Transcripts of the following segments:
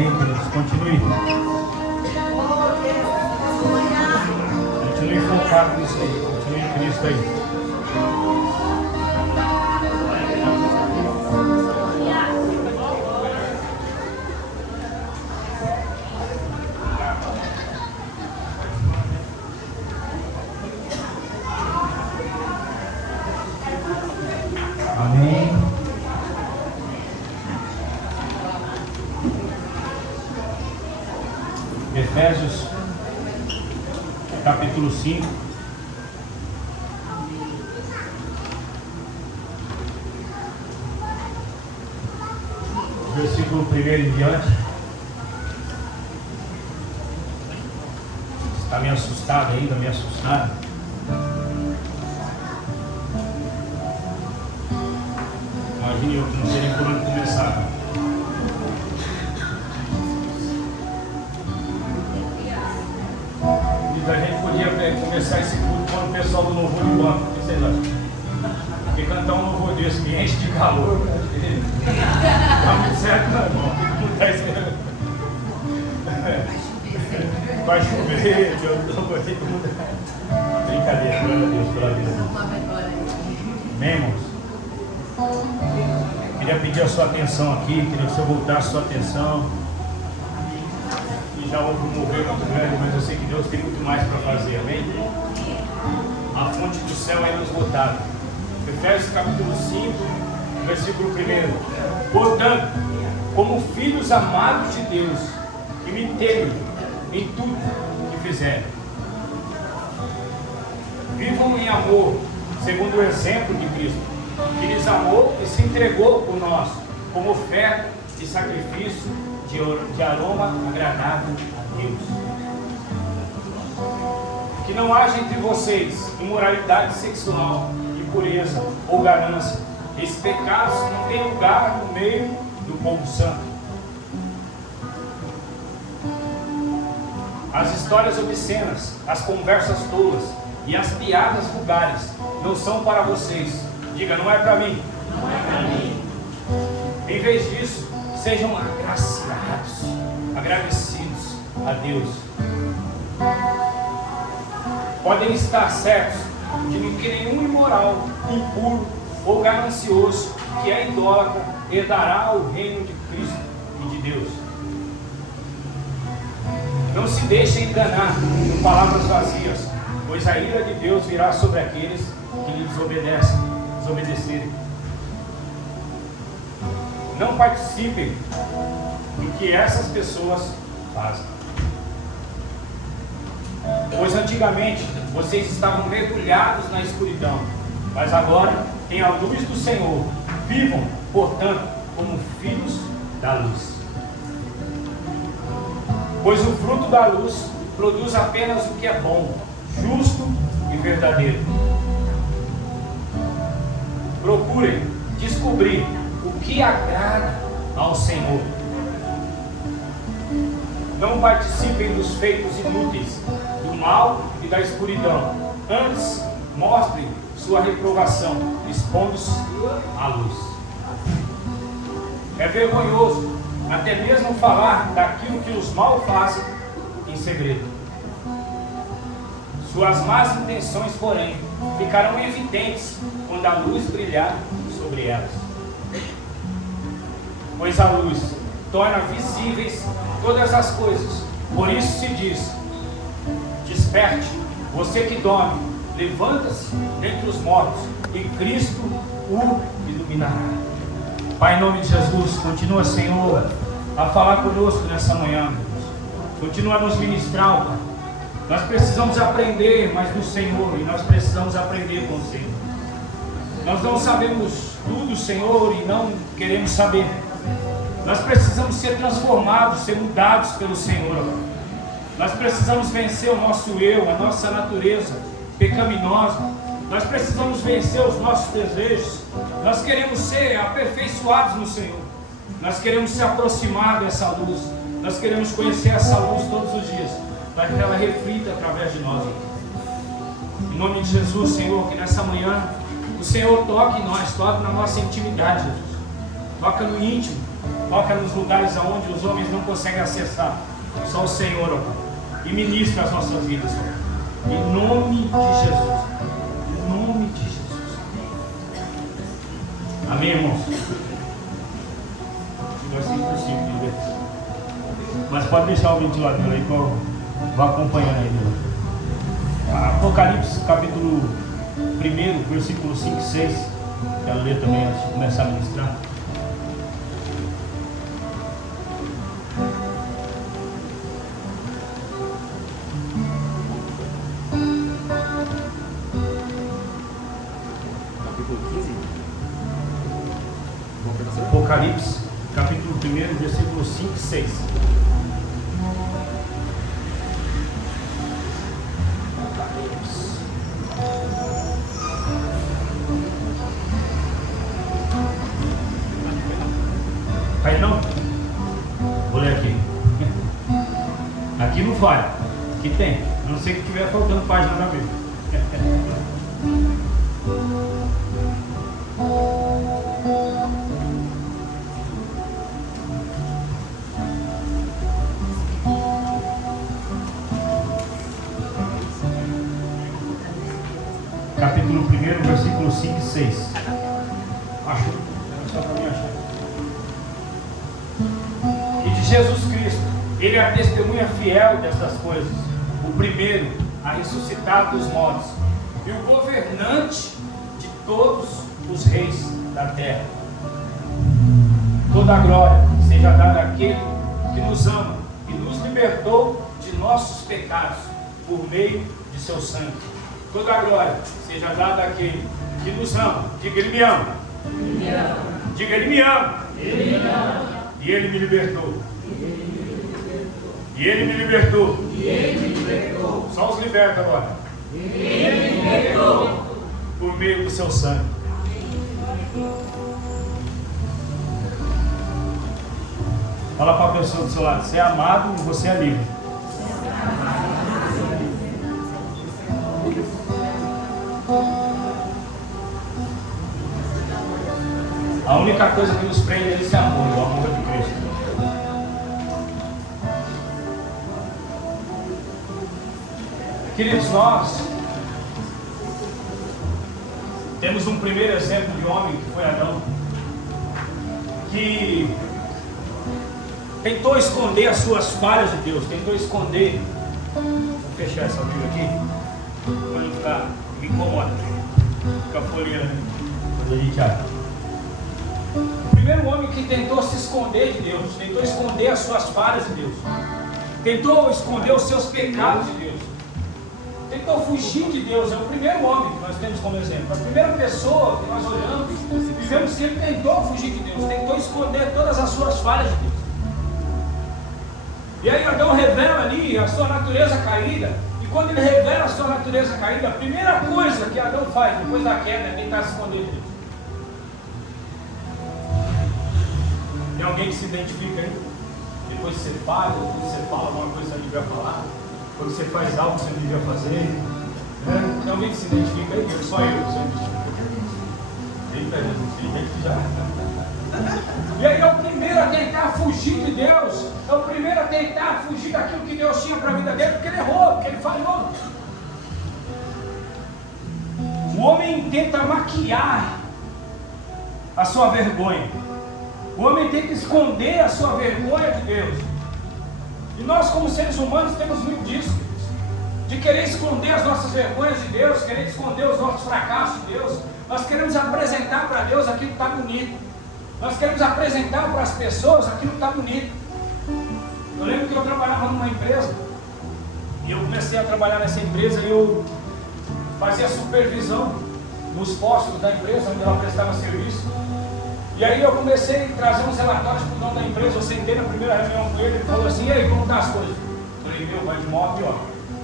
Amém, queridos. Continue. Continue focado nisso aí. Continue em Cristo aí. Amém. Efésios, capítulo 5. Versículo 1 em diante. Está meio assustado ainda, meio assustado? Imagine eu que não sei nem por onde começar. A gente podia começar esse culto quando o pessoal do louvor de banco, o que vocês acham? Porque cantar um louvor desse me enche de calor. Está muito certo, não, irmão. Tem que mudar isso mesmo. Vai chover, eu vou ter que mudar. Brincadeira, glória a Deus, glória a Deus. Amém, irmãos? Queria pedir a sua atenção aqui, queria que você voltasse a sua atenção. Já houve um mover muito grande, mas eu sei que Deus tem muito mais para fazer, amém? A fonte do céu é inesgotável. Efésios capítulo 5, versículo 1. Portanto, como filhos amados de Deus, imitem em tudo que fizerem. Vivam em amor, segundo o exemplo de Cristo, que lhes amou e se entregou por nós, como oferta e sacrifício de aroma agradável a Deus. Que não haja entre vocês imoralidade sexual, impureza ou ganância. Esses pecados não têm lugar no meio do povo santo. As histórias obscenas, as conversas tolas e as piadas vulgares não são para vocês. Diga, não é para mim. Não é para mim. Em vez disso, sejam agraciados, agradecidos a Deus. Podem estar certos de que nenhum imoral, impuro ou ganancioso que é idólatra herdará o reino de Cristo e de Deus. Não se deixem enganar com palavras vazias, pois a ira de Deus virá sobre aqueles que lhe desobedecerem. Não participem do que essas pessoas fazem. Pois antigamente vocês estavam mergulhados na escuridão, mas agora têm a luz do Senhor. Vivam, portanto, como filhos da luz. Pois o fruto da luz produz apenas o que é bom, justo e verdadeiro. Procurem descobrir o que agrada ao Senhor. Não participem dos feitos inúteis, do mal e da escuridão. Antes, mostrem sua reprovação, expondo-se à luz. É vergonhoso até mesmo falar daquilo que os mal fazem em segredo. Suas más intenções, porém, ficarão evidentes quando a luz brilhar sobre elas. Pois a luz torna visíveis todas as coisas. Por isso se diz: desperte, você que dorme, levanta-se dentre os mortos, e Cristo o iluminará. Pai, em nome de Jesus, continua, Senhor, a falar conosco nessa manhã, meu Deus. Continua a nos ministrar, Pai. Nós precisamos aprender mais do Senhor, e nós precisamos aprender com o Senhor. Nós não sabemos tudo, Senhor, e não queremos saber. Nós precisamos ser transformados, ser mudados pelo Senhor. Nós precisamos vencer o nosso eu, a nossa natureza pecaminosa. Nós precisamos vencer os nossos desejos. Nós queremos ser aperfeiçoados no Senhor. Nós queremos se aproximar dessa luz. Nós queremos conhecer essa luz todos os dias, para que ela reflita através de nós. Em nome de Jesus, Senhor, que nessa manhã o Senhor toque em nós, toque na nossa intimidade, Jesus. Toca no íntimo. Toca nos lugares aonde os homens não conseguem acessar. Só o Senhor, ó Pai. E ministra as nossas vidas, Pai. Em nome de Jesus. Em nome de Jesus. Amém, irmãos? Versículo 5, mas pode deixar o ventilador aí que eu vou acompanhando aí. Apocalipse capítulo 1, versículo 5 e 6. Quero ler também antes de começar a ministrar. Apocalipse, capítulo 1, versículo 5 e 6. Aí não? Vou ler aqui. Aqui não falha. Aqui tem. A não ser que estiver faltando página na Bíblia. Capítulo 1, versículo 5 e 6. Achou? Só para mim achar. E de Jesus Cristo, Ele é a testemunha fiel destas coisas, o primeiro a ressuscitar dos mortos, e o governante de todos os reis da terra. Toda a glória seja dada àquele que nos ama e nos libertou de nossos pecados por meio de seu sangue. Toda a glória seja dada àquele que nos ama. Diga, Ele me ama. Diga, Ele me ama. E Ele me libertou. E Ele me libertou. Só os liberta agora. Ele me libertou. Por meio do seu sangue. Fala para a pessoa do seu lado. Você é amado e você é livre. A única coisa que nos prende é esse amor, o amor de Cristo. Queridos, nós temos um primeiro exemplo de homem que foi Adão, que tentou esconder as suas falhas de Deus, tentou esconder. Vou fechar essa Bíblia aqui, para não ficar, me incomoda, fica folheando, né? Depois a gente abre. O primeiro homem que tentou se esconder de Deus, tentou esconder as suas falhas de Deus, tentou esconder os seus pecados de Deus, tentou fugir de Deus. É o primeiro homem que nós temos como exemplo. A primeira pessoa que nós olhamos e vemos que ele tentou fugir de Deus, tentou esconder todas as suas falhas de Deus. E aí Adão revela ali a sua natureza caída. E quando ele revela a sua natureza caída, a primeira coisa que Adão faz depois da queda é tentar se esconder de Deus. Tem alguém que se identifica aí? Depois você fala, depois você fala alguma coisa que você devia falar, quando você faz algo que você não devia fazer, né? Tem alguém que se identifica aí? Só eu que se identifica. Eita, gente já. E aí é o primeiro a tentar fugir de Deus, é o primeiro a tentar fugir daquilo que Deus tinha para a vida dele, porque ele errou, porque ele falhou. O homem tenta maquiar a sua vergonha. O homem tem que esconder a sua vergonha de Deus. E nós, como seres humanos, temos muito disso, de querer esconder as nossas vergonhas de Deus, querer esconder os nossos fracassos de Deus. Nós queremos apresentar para Deus aquilo que está bonito. Nós queremos apresentar para as pessoas aquilo que está bonito. Eu lembro que eu trabalhava numa empresa, e eu comecei a trabalhar nessa empresa, e eu fazia supervisão nos postos da empresa, onde ela prestava serviço. E aí eu comecei a trazer uns relatórios para o dono da empresa. Eu sentei na primeira reunião com ele, ele falou assim: e aí, como estão as coisas? Eu falei: meu, vai de mal a pior.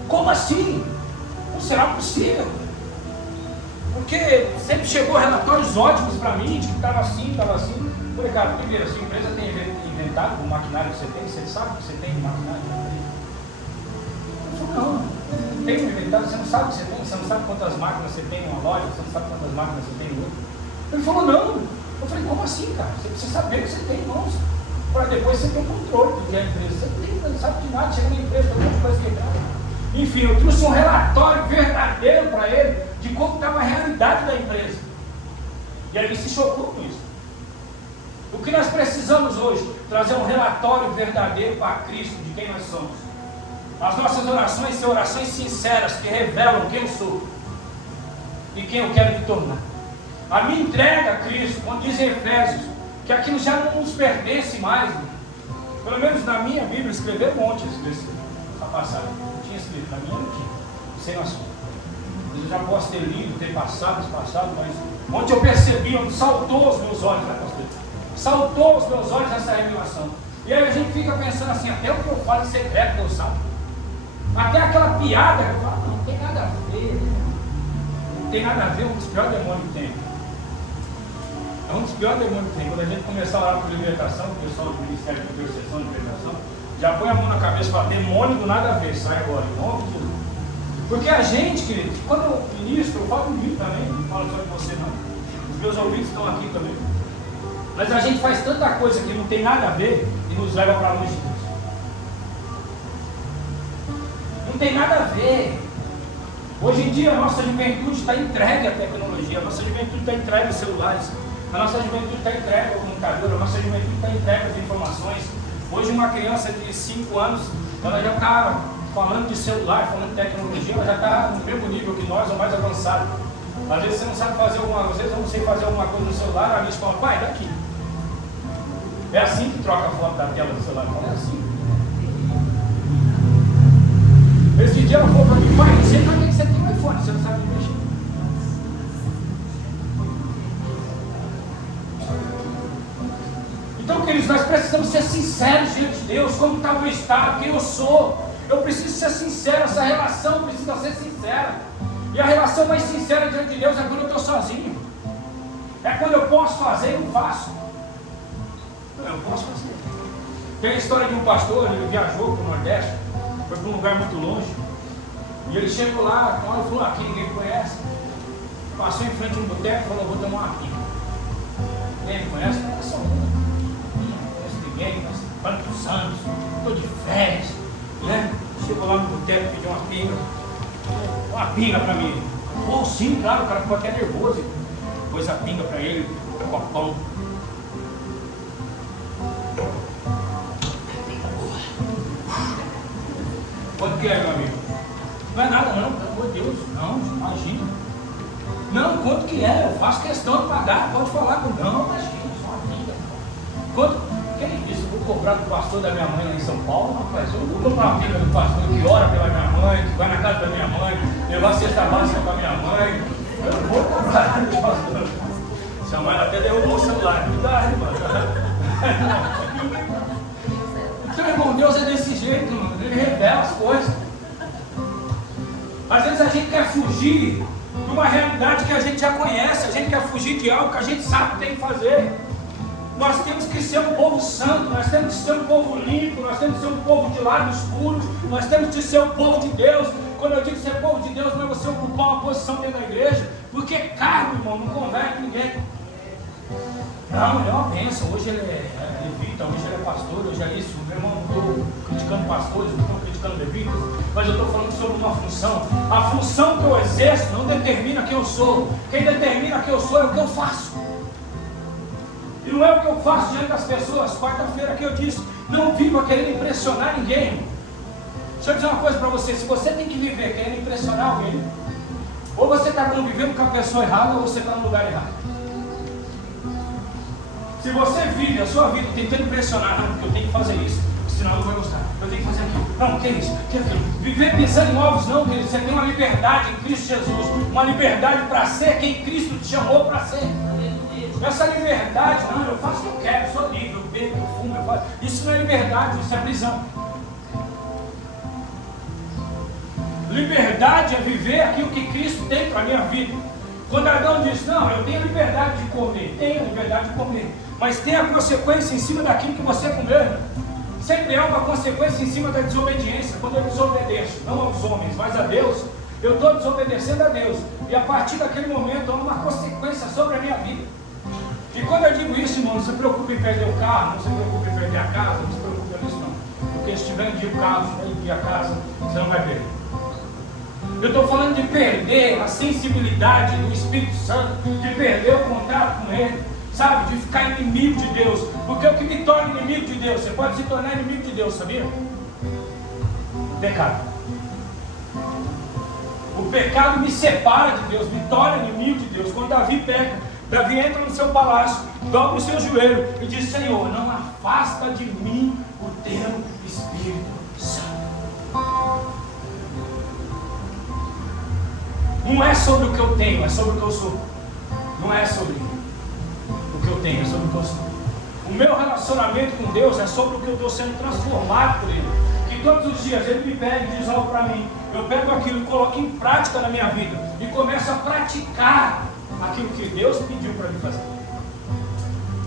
Como assim? Não será possível. Porque sempre chegou relatórios ótimos para mim, de que estava assim, estava assim. Eu falei: cara, primeiro, a sua empresa tem inventado o maquinário que você sabe que você tem de maquinário? Ele falou: não, não tem inventado, você não sabe o que você não sabe quantas máquinas você tem em uma loja, você não sabe quantas máquinas você tem em outra. Ele falou: não. Eu falei, como assim, cara? Você precisa saber o que você tem em mãos, para depois você ter um controle do que é a empresa. Você não sabe de nada, chega na empresa, tem um monte de coisa quebrada. Enfim, eu trouxe um relatório verdadeiro para ele, de como estava a realidade da empresa. E aí ele se chocou com isso. O que nós precisamos hoje? Trazer um relatório verdadeiro para Cristo, de quem nós somos. As nossas orações são orações sinceras, que revelam quem eu sou e quem eu quero me tornar. A minha entrega a Cristo, quando diz em Efésios, que aquilo já não nos pertence mais. Pelo menos na minha Bíblia, escrever um monte essa passagem. Eu tinha escrito, na minha não tinha. Não sei na sua. Eu já posso ter lido, ter passado, mas onde eu percebi, onde saltou os meus olhos, né, pastor? Saltou os meus olhos essa revelação. E aí a gente fica pensando assim, até o que eu falo em secreto, Deus sabe. Até aquela piada que eu falo, não tem nada a ver. Não tem nada a ver, um dos piores demônios que tem. É um dos piores demônios que tem. Quando a gente começar a orar por libertação, o pessoal do Ministério de Intercessão e Libertação, já põe a mão na cabeça e fala, demônio do nada a ver, sai agora, em nome de Jesus. Porque a gente, querido, quando eu ministro, eu falo comigo também, não falo só de você não. Os meus ouvintes estão aqui também. Mas a gente faz tanta coisa que não tem nada a ver e nos leva para longe de Deus. Não tem nada a ver. Hoje em dia a nossa juventude está entregue à tecnologia, a nossa juventude está entregue aos celulares, a nossa juventude está entregue ao computador, a nossa juventude está entregue às informações. Hoje uma criança de 5 anos, ela já está falando de celular, falando de tecnologia, ela já está no mesmo nível que nós, ou mais avançado. Às vezes você não sabe fazer alguma coisa, às vezes eu não sei fazer alguma coisa no celular, a Alice fala, pai, daqui. É assim que troca a foto da tela do celular, é assim. Esse dia ela falou para mim, pai, você para que você tem um iPhone, você não sabe mexer. Então, queridos, nós precisamos ser sinceros diante de Deus, como está o meu estado, quem eu sou. Eu preciso ser sincero, essa relação precisa ser sincera. E a relação mais sincera diante de Deus é quando eu estou sozinho. É quando eu posso fazer e não faço. Eu posso fazer. Tem a história de um pastor, ele viajou para o Nordeste, foi para um lugar muito longe. E ele chegou lá, uma hora falou, aqui ninguém conhece. Passou em frente a um boteco e falou, vou tomar uma pinga. Ninguém me conhece? Não, só uma. Não conheço ninguém, mas quantos anos, estou de férias. Né? Chegou lá no boteco e pediu uma pinga. Uma pinga para mim. Oh, sim, claro, o cara ficou até nervoso. Pôs a pinga para ele, um copão. Quanto que é, meu amigo? Não é nada não, pelo amor de Deus. Não, imagina. Não, quanto que é? Eu faço questão de pagar, pode falar com não, imagina, só uma pinga. Quanto? Quem disse? Eu vou cobrar do pastor da minha mãe lá em São Paulo, rapaz. Eu vou comprar uma pinga do pastor que ora pela minha mãe, que vai na casa da minha mãe, levar cesta básica para minha mãe. Eu não vou cobrar do pastor. Sua mãe até derrubou o celular. Cuidado, mano. Então, irmão, Deus é desse jeito, mano. Ele revela as coisas. Às vezes a gente quer fugir de uma realidade que a gente já conhece, a gente quer fugir de algo que a gente sabe que tem que fazer. Nós temos que ser um povo santo, nós temos que ser um povo limpo, nós temos que ser um povo de lábios puros, nós temos que ser um povo de Deus. Quando eu digo ser povo de Deus, não é você ocupar uma posição dentro da igreja, porque cargo, irmão, não converte ninguém. Não, ele é uma bênção. Hoje ele é levita, hoje ele é pastor, hoje é isso. Meu irmão, não estou criticando pastores, não estou criticando levitas, mas eu estou falando sobre uma função. A função que eu exerço não determina quem eu sou. Quem determina quem eu sou é o que eu faço. E não é o que eu faço diante das pessoas. Quarta-feira que eu disse, não viva querendo impressionar ninguém. Deixa eu dizer uma coisa para você, se você tem que viver querendo impressionar alguém, ou você está convivendo com a pessoa errada, ou você está no lugar errado. Se você vive a sua vida tentando impressionar, não, porque eu tenho que fazer isso, senão eu não vou gostar, eu tenho que fazer aquilo, não, que é isso, que é aquilo. Viver pensando em ovos, não, querido, você tem uma liberdade em Cristo Jesus, uma liberdade para ser quem Cristo te chamou para ser. Essa liberdade, não, eu faço o que eu quero, eu sou livre, eu bebo, eu fumo, eu faço. Isso não é liberdade, isso é prisão. Liberdade é viver aquilo que Cristo tem para a minha vida. Quando Adão disse, não, eu tenho liberdade de comer, tenho liberdade de comer, mas tem a consequência em cima daquilo que você comeu. Sempre há uma consequência em cima da desobediência. Quando eu desobedeço, não aos homens, mas a Deus, eu estou desobedecendo a Deus. E a partir daquele momento há uma consequência sobre a minha vida. E quando eu digo isso, irmão, não se preocupe em perder o carro, não se preocupe em perder a casa, não se preocupe nisso não. Porque se tiver em dia o carro, se tiver em dia a casa, você não vai perder. Eu estou falando de perder a sensibilidade do Espírito Santo, de perder o contato com Ele, sabe? De ficar inimigo de Deus. Porque o que me torna inimigo de Deus, você pode se tornar inimigo de Deus, sabia? Pecado. O pecado me separa de Deus, me torna inimigo de Deus. Quando Davi peca, Davi entra no seu palácio, dobra o seu joelho e diz: Senhor, não afasta de mim o teu Espírito Santo. Não é sobre o que eu tenho, é sobre o que eu sou. Não é sobre o que eu tenho, é sobre o que eu sou. O meu relacionamento com Deus é sobre o que eu estou sendo transformado por Ele. Que todos os dias Ele me pega e diz algo para mim. Eu pego aquilo e coloco em prática na minha vida. E começo a praticar aquilo que Deus pediu para mim fazer.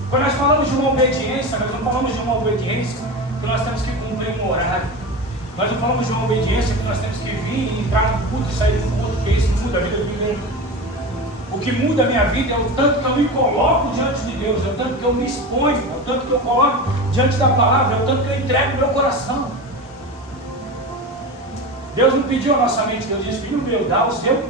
Quando nós falamos de uma obediência, nós não falamos de uma obediência que nós temos que cumprir um horário. Nós não falamos de uma obediência que nós temos que vir e entrar no culto e sair do culto, porque isso muda a vida do igreja. O que muda a minha vida é o tanto que eu me coloco diante de Deus, é o tanto que eu me exponho, é o tanto que eu coloco diante da palavra, é o tanto que eu entrego o meu coração. Deus não pediu a nossa mente, Deus disse: filho meu, dá o seu.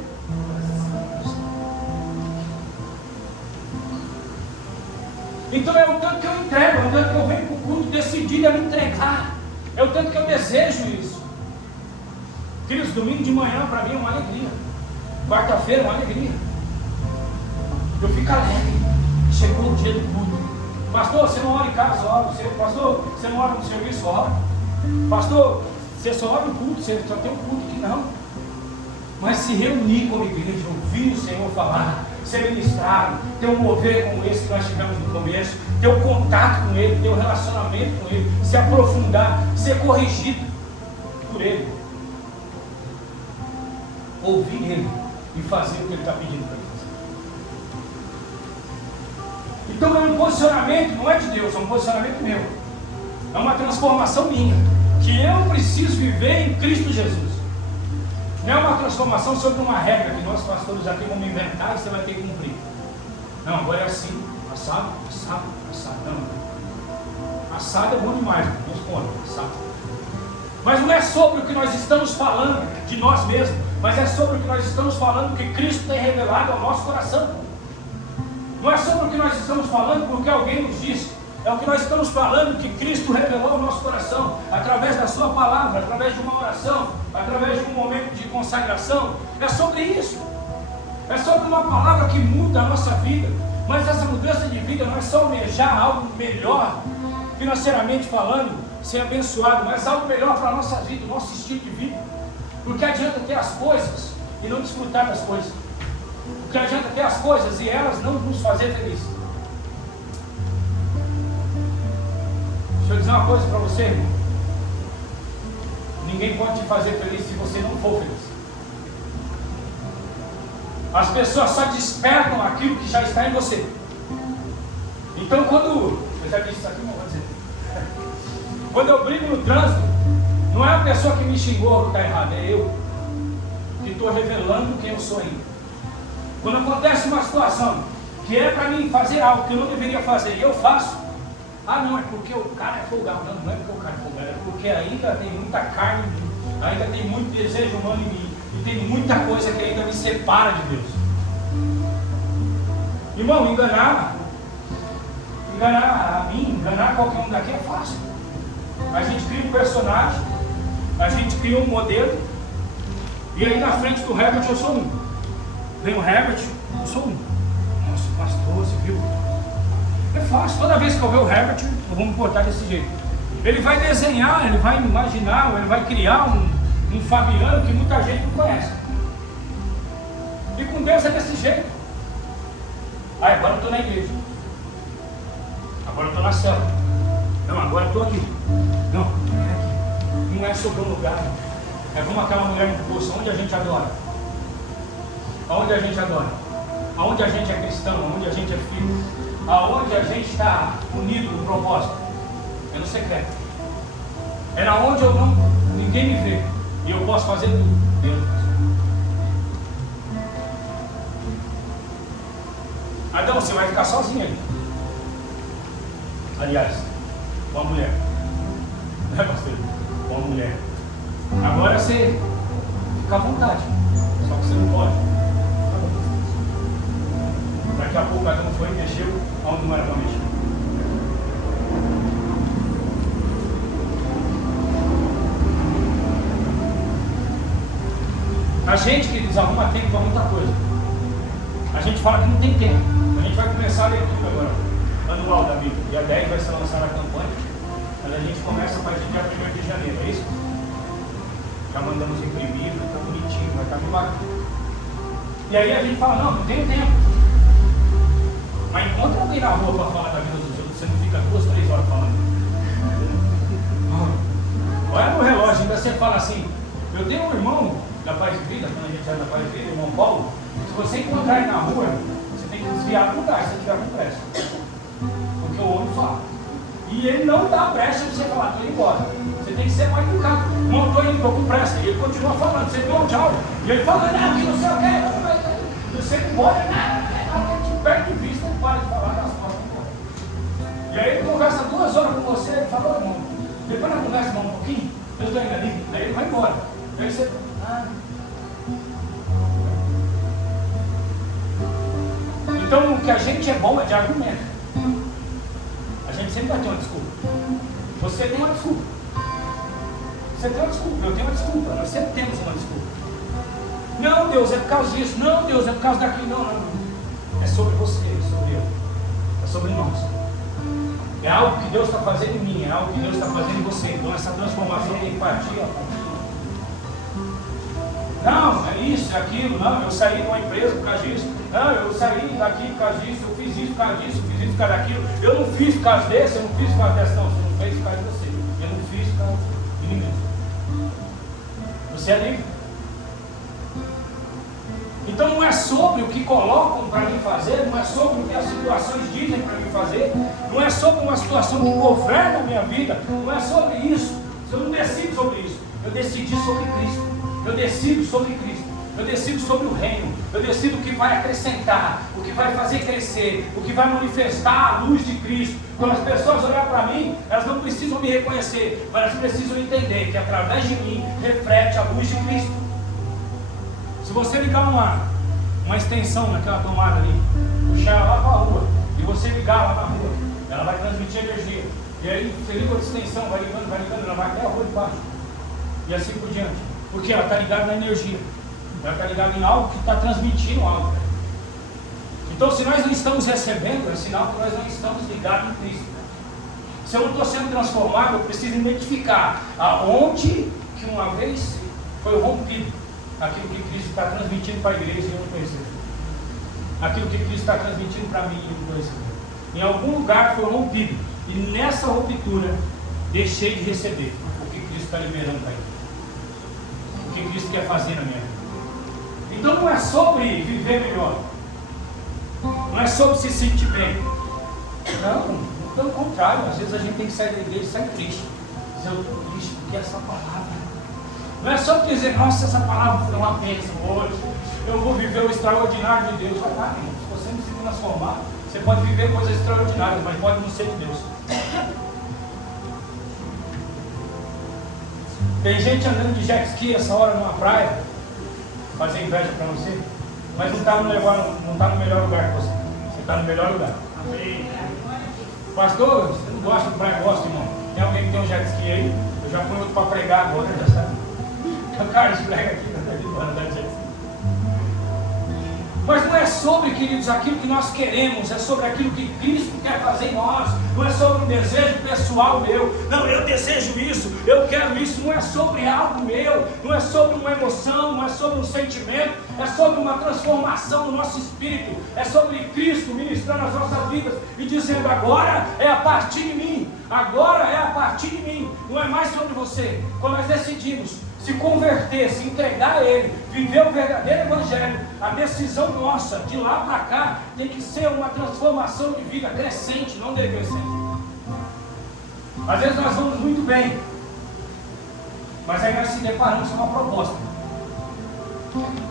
Então é o tanto que eu entrego, é o tanto que eu venho para o culto decidido a me entregar, é o tanto que eu desejo isso. Queridos, domingo de manhã para mim é uma alegria, quarta-feira é uma alegria, eu fico alegre. Chegou o dia do culto. Pastor, você não ora em casa? Ora. Pastor, você não ora no serviço? Ora. Pastor, você só ora no culto, você só tem um culto que não. Mas se reunir como igreja, ouvir o Senhor falar, ser ministrado, ter um mover como esse que nós tivemos no começo, ter um contato com Ele, ter um relacionamento com Ele, se aprofundar, ser corrigido por Ele, ouvir Ele e fazer o que Ele está pedindo para ele fazer. Então é um posicionamento, não é de Deus, é um posicionamento meu, é uma transformação minha, que eu preciso viver em Cristo Jesus. Não é uma transformação sobre uma regra que nós pastores aqui vamos inventar e você vai ter que cumprir. Não, agora é assim, assado, assado, assado. Não, assado é bom demais, nos conta, assado. Mas não é sobre o que nós estamos falando de nós mesmos, mas é sobre o que nós estamos falando que Cristo tem revelado ao nosso coração. Não é sobre o que nós estamos falando porque alguém nos disse. É o que nós estamos falando que Cristo revelou ao nosso coração, através da sua palavra, através de uma oração, através de um momento de consagração. É sobre isso. É sobre uma palavra que muda a nossa vida. Mas essa mudança de vida não é só almejar algo melhor, financeiramente falando, ser abençoado, mas algo melhor para a nossa vida, o nosso estilo de vida. Porque adianta ter as coisas e não desfrutar das coisas. Porque adianta ter as coisas e elas não nos fazer felizes. Deixa eu dizer uma coisa para você, irmão. Ninguém pode te fazer feliz se você não for feliz. As pessoas só despertam aquilo que já está em você. Então quando... Eu já disse isso aqui, não vou dizer. Quando eu brigo no trânsito, não é a pessoa que me xingou que está errada, é eu que estou revelando quem eu sou ainda. Quando acontece uma situação que é para mim fazer algo que eu não deveria fazer e eu faço, ah não, é porque o cara é folgado. Não, não é porque o cara é folgado, é porque ainda tem muita carne em mim, ainda tem muito desejo humano em mim, e tem muita coisa que ainda me separa de Deus. Irmão, enganar a mim, enganar qualquer um daqui é fácil. A gente cria um personagem, a gente cria um modelo, e aí na frente do Herbert eu sou um. Vem o Herbert, eu sou um. Nossa, pastor, você viu? É fácil, toda vez que eu ver o Herbert, eu vou me portar desse jeito. Ele vai desenhar, ele vai imaginar, ele vai criar um Fabiano que muita gente não conhece. E com Deus é desse jeito. Ah, agora eu estou na igreja. Agora eu estou na célula. Não, agora eu estou aqui. Não, é aqui. Não é sobre um lugar. É como aquela mulher no poço, onde a gente adora. Aonde a gente adora. Aonde a gente é cristão, aonde a gente é filho. Aonde a gente está unido no propósito. É no secreto. É na onde ninguém me vê. E eu posso fazer tudo. Deus faz. Então você vai ficar sozinho aí. Aliás, com a mulher. Não é, pastor? Com a mulher. Agora você fica à vontade. Só que você não pode. Daqui a pouco cada um foi e mexeu onde não era para mexer. A gente que desarruma tempo para muita coisa. A gente fala que não tem tempo. A gente vai começar a leitura agora, anual da Bíblia. Dia 10 vai ser lançada a campanha. Mas a gente começa a partir do dia 1º de janeiro, é isso? Já mandamos imprimir, vai estar bonitinho, vai estar bem bacana. E aí a gente fala, não tenho tempo. Mas encontra alguém na rua para falar da vida dos outros, você não fica 2, 3 horas falando. Olha no relógio, ainda você fala assim, eu tenho um irmão da Paz de Vida, quando a gente sai da Paz de Vida, o irmão Paulo, se você encontrar ele na rua, você tem que desviar do lugar, se você tiver com pressa. Porque o homem fala. E ele não dá pressa de você falar, estou indo embora. Você tem que ser mais educado. Não, estou indo, estou com pressa. E ele continua falando, você deu um tchau. E ele fala, não, que não sei o que. Você não pode, não, te perde de vista, ele para de falar das costas. E aí ele conversa 2 horas com você, ele fala, irmão, depois na conversa, irmão, um pouquinho, eu estou indo ali. Aí ele vai embora. Aí você, Então, o que a gente é bom é de argumento. A gente sempre vai ter uma desculpa. Você tem uma desculpa. Você tem uma desculpa, eu tenho uma desculpa. Nós sempre temos uma desculpa. Não, Deus, é por causa disso. Não, Deus, é por causa daquilo. Não. É sobre você, é sobre eu. É sobre nós. É algo que Deus está fazendo em mim, é algo que Deus está fazendo em você. Então, essa transformação de empatia. Não, é isso, é aquilo. Não, eu saí de uma empresa por causa disso. Não, eu saí daqui por causa disso. Eu fiz isso por causa disso. Eu fiz isso por causa daquilo. Eu não fiz por causa desse, eu não fiz por causa dessa. Não, você não fez por causa de você. Eu não fiz por causa de mim mesmo. Você é livre. Então não é sobre o que colocam para mim fazer, não é sobre o que as situações dizem para mim fazer, não é sobre uma situação que governa a minha vida, não é sobre isso. Eu não decido sobre isso. Eu decidi sobre Cristo. Eu decido sobre Cristo, eu decido sobre o reino, eu decido o que vai acrescentar, o que vai fazer crescer, o que vai manifestar a luz de Cristo. Quando as pessoas olharem para mim, elas não precisam me reconhecer, mas elas precisam entender que através de mim reflete a luz de Cristo. Se você ligar uma extensão naquela tomada ali, puxar ela lá para a rua, e você ligar lá na rua, ela vai transmitir energia. E aí você liga a extensão, vai ligando, ela vai até a rua de baixo. E assim por diante. Porque ela está ligada na energia. Ela está ligada em algo que está transmitindo algo. Então, se nós não estamos recebendo, é sinal que nós não estamos ligados em Cristo. Se eu não estou sendo transformado, eu preciso identificar aonde que uma vez foi rompido aquilo que Cristo está transmitindo para a igreja e eu não percebo. Aquilo que Cristo está transmitindo para mim e eu não percebo. Em algum lugar foi rompido. E nessa ruptura, deixei de receber o que Cristo está liberando para ele. O que Cristo quer fazer na minha vida. Então não é sobre viver melhor. Não é sobre se sentir bem. Não, pelo contrário, às vezes a gente tem que sair da igreja e sair triste. Dizer, eu estou triste porque essa palavra. Não é só dizer, nossa, essa palavra foi uma bênção hoje. Eu vou viver o extraordinário de Deus. Vai lá, irmão. Se você não se transformar, você pode viver coisas extraordinárias, mas pode não ser de Deus. Tem gente andando de jet ski essa hora numa praia, fazer inveja para você, mas não está no melhor lugar que você. Você está no melhor lugar. Amém. Pastor, você não gosta de praia? Gosto, irmão. Tem alguém que tem um jet ski aí? Eu já ponho outro para pregar agora, já sabe. O Carlos prega aqui, andando de jet ski. Mas não é sobre, queridos, aquilo que nós queremos, é sobre aquilo que Cristo quer fazer em nós. Não é sobre um desejo pessoal meu. Não, eu desejo isso, eu quero isso. Não é sobre algo meu, não é sobre uma emoção, não é sobre um sentimento. É sobre uma transformação no nosso espírito. É sobre Cristo ministrando as nossas vidas e dizendo, agora é a partir de mim. Agora é a partir de mim. Não é mais sobre você. Quando nós decidimos se converter, se entregar a Ele, viver o verdadeiro Evangelho, a decisão nossa de lá para cá tem que ser uma transformação de vida crescente, não decrescente. Às vezes nós vamos muito bem, mas aí nós se deparamos com uma proposta.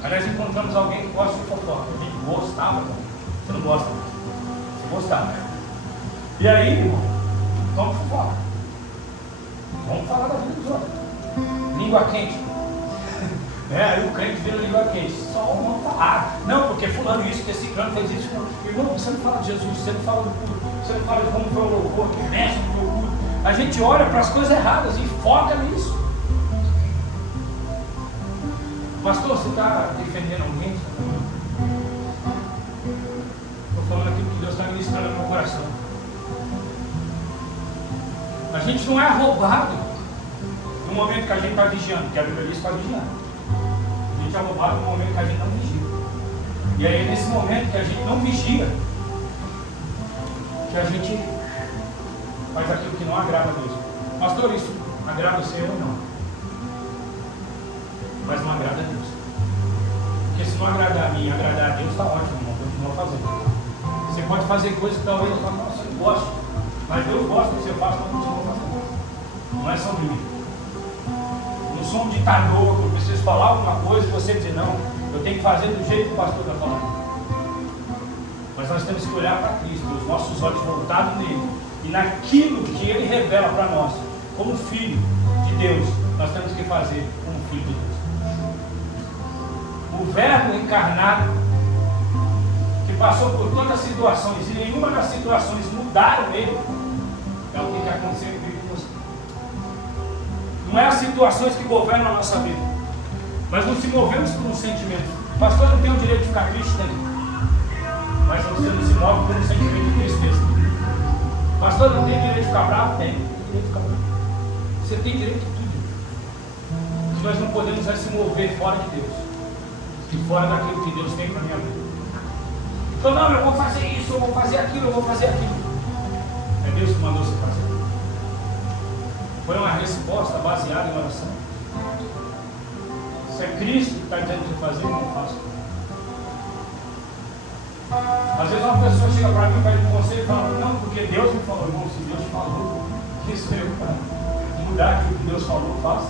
Aí nós encontramos alguém que gosta de fofoca. A gente gostava, você não gosta, você gostava. E aí, irmão, Vamos fofocar. Vamos falar da vida dos outros. Língua quente. Aí o crente vira língua quente. Só vamos falar. Não, porque fulano isso, que esse cano fez isso. Irmão, você não fala de Jesus, você não fala do culto, você não fala de como foi o louvor, que benção foi o culto. A gente olha para as coisas erradas e foca nisso. Pastor, você está defendendo alguém? Estou falando aquilo que Deus está ministrando no meu coração. A gente não é roubado no momento que a gente está vigiando, porque a Bíblia diz para vigiar. A gente é roubado no momento que a gente não vigia. E aí é nesse momento que a gente não vigia que a gente faz aquilo que não agrada a Deus. Pastor, isso agrada o Senhor ou não? Mas não agrada a Deus. Porque se não agradar a mim e agradar a Deus, está ótimo, irmão, continua fazendo. Você pode fazer coisas que talvez eu fale, nossa, eu gosto. Mas Deus gosta do que você faz, mas continua fazendo. Não é sobre mim. Não sou um ditador, eu preciso falar alguma coisa e você dizer, não, eu tenho que fazer do jeito que o pastor está falando. Mas nós temos que olhar para Cristo, os nossos olhos voltados nele. E naquilo que ele revela para nós, como filho de Deus, nós temos que fazer como filho de Deus. O Verbo encarnado, que passou por todas as situações, e nenhuma das situações mudaram ele, é o que tem que acontecer comigo com você. Não é as situações que governam a nossa vida, mas não se movemos por um sentimento. Pastor, não tem o direito de ficar triste, tem. Mas você não se move por um sentimento de tristeza. Pastor, não tem direito de ficar bravo? Tem. Tem direito de ficar bravo. Você tem direito de tudo. O que nós não podemos é se mover fora de Deus. E fora daquilo que Deus tem para a minha vida. Então, não, eu vou fazer isso, eu vou fazer aquilo, eu vou fazer aquilo. É Deus que mandou você fazer. Foi uma resposta baseada em oração. Se é Cristo que está dizendo de fazer, eu não faço. Às vezes uma pessoa chega para mim, pede um conselho e fala, não, porque Deus me falou, irmão, se Deus falou, que isso eu para mudar aquilo que Deus falou, faça.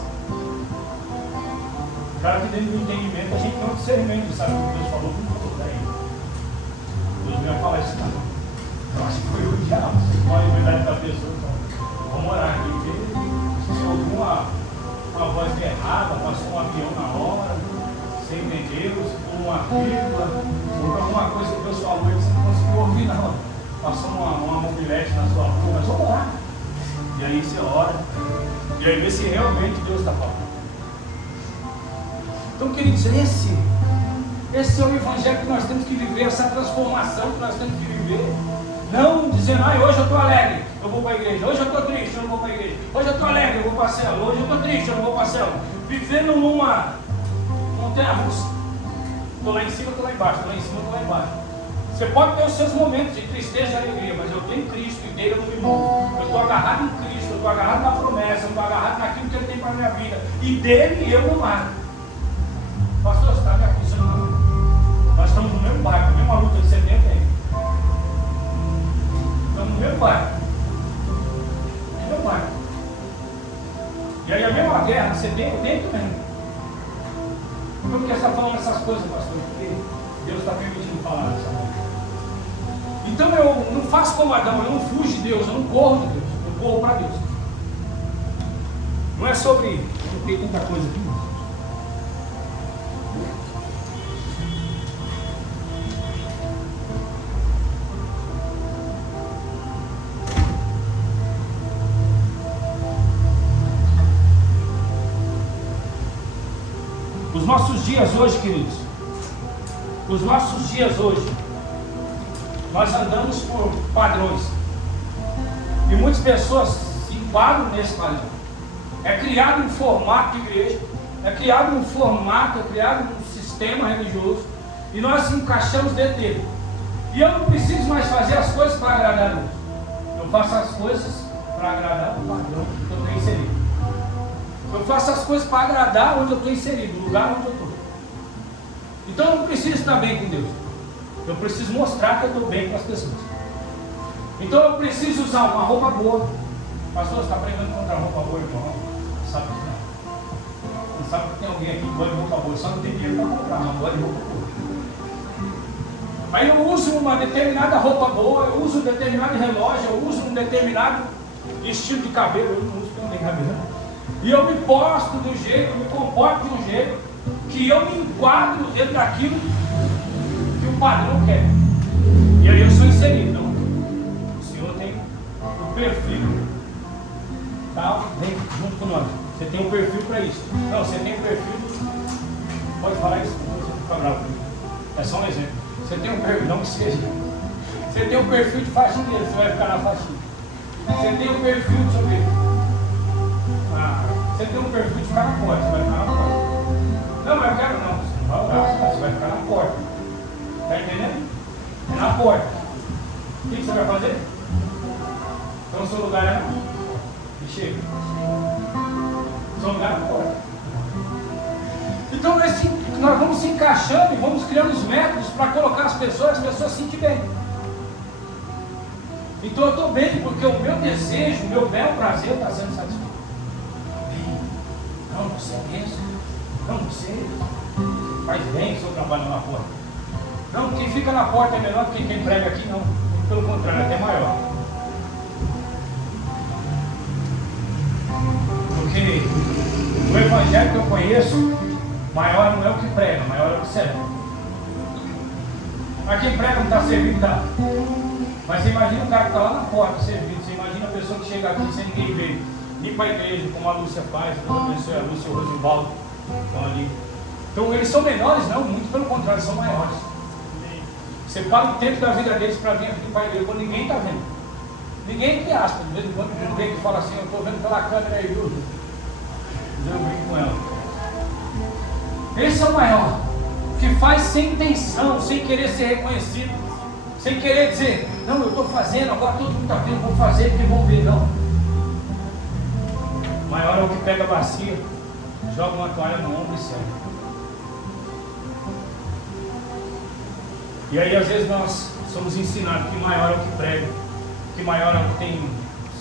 Claro que dentro do entendimento, a gente não discernimento, sabe o que Deus falou, não falou para ele. Deus não ia falar isso, não. Eu acho que foi o diabo, você pode verdade da pessoa, então, vamos orar aqui, porque se ouviu uma voz errada, passou um avião na hora, você entendeu, se pôr uma vírgula, ou alguma coisa que Deus falou e você não conseguiu ouvir, não. Passou uma mobilete na sua rua, mas vamos orar. E aí você ora, e aí vê se realmente Deus está falando. Então, queridos, esse é o evangelho que nós temos que viver, essa transformação que nós temos que viver. Não dizendo, hoje eu estou alegre, eu vou para a igreja. Hoje eu estou triste, eu não vou para a igreja. Hoje eu estou alegre, eu vou para a célula. Hoje eu estou triste, eu não vou para a célula. Vivendo numa montanha-russa. Estou lá em cima, estou lá embaixo. Estou lá em cima, estou lá embaixo. Você pode ter os seus momentos de tristeza e alegria, mas eu tenho Cristo e dele eu não me movo. Eu estou agarrado em Cristo, eu estou agarrado na promessa, eu estou agarrado naquilo que Ele tem para a minha vida. E dele eu não largo. Pastor, você está me acusando? Nós estamos no mesmo barco, a mesma luta que você tem, tem. Estamos no mesmo barco. No mesmo barco. E aí a mesma guerra que você tem, eu tenho também. Por que você está falando essas coisas, pastor? Porque Deus está permitindo falar dessa coisa. Então eu não faço como Adão, eu não fujo de Deus, eu não corro de Deus, eu corro para Deus. Não é sobre. Eu tenho tanta coisa aqui. Os nossos dias hoje, queridos, os nossos dias hoje, nós andamos por padrões. E muitas pessoas se enquadram nesse padrão. É criado um formato de igreja, é criado um formato, é criado um sistema religioso, e nós se encaixamos dentro dele. E eu não preciso mais fazer as coisas para agradar a Deus. Eu faço as coisas para agradar o padrão que eu tenho inserido. Eu faço as coisas para agradar onde eu estou inserido, no lugar onde eu estou. Então eu não preciso estar bem com Deus. Eu preciso mostrar que eu estou bem com as pessoas. Então eu preciso usar uma roupa boa. Pastor, você está pregando contra a roupa boa, irmão? Não sabe que não. Não sabe que tem alguém aqui que gosta de roupa boa. Só não tem dinheiro para comprar, mas gosta de roupa boa. Aí eu uso uma determinada roupa boa, eu uso um determinado relógio, eu uso um determinado estilo de cabelo, eu não uso nem cabelo. E eu me posto do jeito, me comporto de um jeito que eu me enquadro dentro daquilo que o padrão quer. E aí eu sou inserido. Então, o Senhor tem o perfil, tá? Vem junto com nós. Você tem um perfil para isso. Não, você tem um perfil. Pode falar isso, você fica bravo. É só um exemplo. Você tem um perfil, não que seja. Você tem um perfil de faxineiro, você vai ficar na faxina. Você tem um perfil, deixa eu ver. Você tem um perfil de ficar na porta, você vai ficar na porta. Não, mas eu quero não, você não vai orar, você vai ficar na porta. Está entendendo? É na porta. O que você vai fazer? Então o seu lugar é não. E chega. O seu lugar é na porta. Então nós vamos se encaixando e vamos criando os métodos para colocar as pessoas se sentirem bem. Então eu estou bem, porque o meu desejo, o meu belo prazer está sendo satisfeito. Bem, não, você é bênção. Não, você faz bem o seu trabalho na porta. Não, quem fica na porta é melhor do que quem prega aqui, não. Pelo contrário, é até maior. Porque o evangelho que eu conheço, maior não é o que prega, maior é o que serve. Mas quem prega não está servindo, tá? Mas você imagina o cara que está lá na porta servindo. Você imagina a pessoa que chega aqui sem ninguém ver, ir para a igreja, como a Lúcia faz, a pessoa é a Lúcia e o Rosivaldo estão ali. Então eles são menores? Não, muito pelo contrário, são maiores. Você para o tempo da vida deles para vir aqui para a igreja quando ninguém está vendo. Ninguém que aspa, de vez em quando ninguém que fala assim, eu estou vendo pela câmera aí, viu? Eu brinco com ela. Eles são maiores, que faz sem intenção, sem querer ser reconhecido, sem querer dizer, não, eu estou fazendo, agora todo mundo está vendo, vou fazer porque vão ver, não. Maior é o que pega a bacia, joga uma toalha no ombro e segue. E aí às vezes nós somos ensinados que maior é o que prega, que maior é o que tem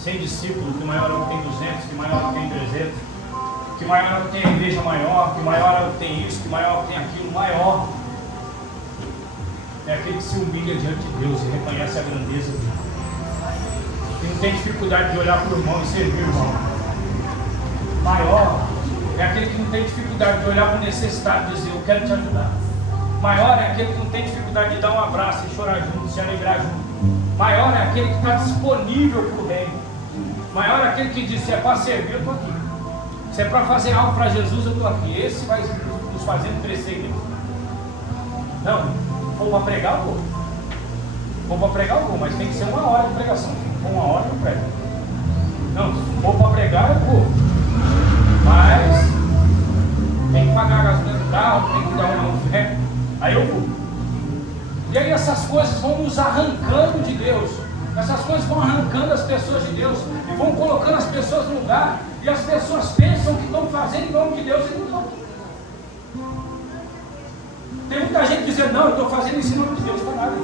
100 discípulos, que maior é o que tem 200, que maior é o que tem 300, que maior é o que tem a igreja maior, que maior é o que tem isso, que maior é o que tem aquilo. Maior é aquele que se humilha diante de Deus e reconhece a grandeza dele, que não tem dificuldade de olhar para o irmão e servir o irmão. Maior é aquele que não tem dificuldade de olhar para o necessitado e dizer, eu quero te ajudar. Maior é aquele que não tem dificuldade de dar um abraço e chorar junto, se alegrar junto. Maior é aquele que está disponível para o reino. Maior é aquele que diz, se é para servir, eu estou aqui. Se é para fazer algo para Jesus, eu estou aqui. Esse vai nos fazendo crescer. Não, vou para pregar, eu vou. Vou para pregar, eu vou, mas tem que ser uma hora de pregação. Se for uma hora, eu prego. Não, vou para pregar, eu vou. Mas tem que pagar a gasolina do carro, tem que dar uma oferta. Aí eu vou. E aí essas coisas vão nos arrancando de Deus. Essas coisas vão arrancando as pessoas de Deus e vão colocando as pessoas no lugar. E as pessoas pensam que estão fazendo em nome de Deus e não estão. Tem muita gente dizendo, não, eu estou fazendo isso em nome de Deus. Não está nada.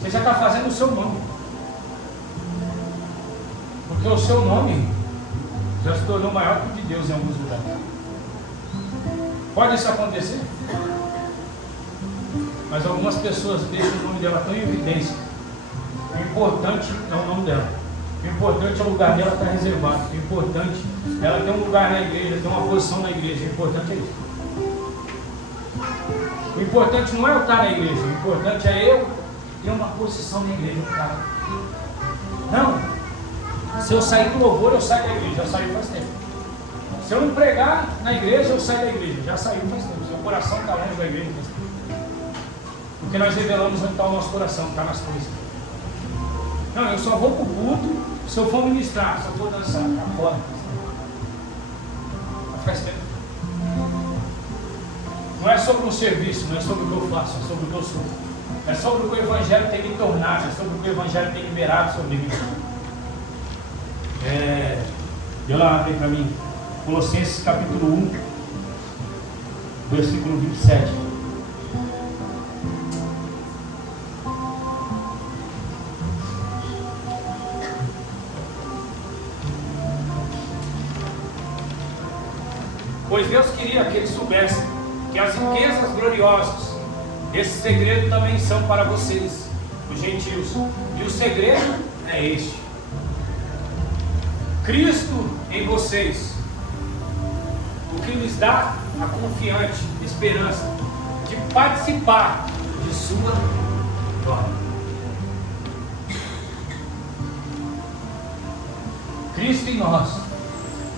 Você já está fazendo o seu nome. Porque o seu nome já se tornou maior que o de Deus em alguns lugares. Pode isso acontecer? Mas algumas pessoas deixam o nome dela tão em evidência. O importante é o nome dela. O importante é o lugar dela estar reservado. O importante é ela ter um lugar na igreja, ter uma posição na igreja. O importante é isso. O importante não é eu estar na igreja. O importante é eu ter uma posição na igreja. Cara. Não. Se eu sair do louvor, eu saio da igreja. Já saí faz tempo. Se eu não pregar na igreja, eu saio da igreja. Já saí faz tempo. Seu coração está longe da igreja faz tempo. Porque nós revelamos onde está o nosso coração, está nas coisas. Não, eu só vou para o culto se eu for ministrar, se eu for dançar, está fora. Mas faz tempo. Não é sobre um serviço, não é sobre o que eu faço, é sobre o que eu sou. É sobre o que o Evangelho tem me tornado, é sobre o que o Evangelho tem liberado sobre mim. Deu lá, abre para mim. Colossenses capítulo 1, versículo 27. Pois Deus queria que eles soubessem que as riquezas gloriosas desse segredo também são para vocês, os gentios. E o segredo é este: Cristo em vocês, o que lhes dá a confiante esperança de participar de sua glória. Cristo em nós,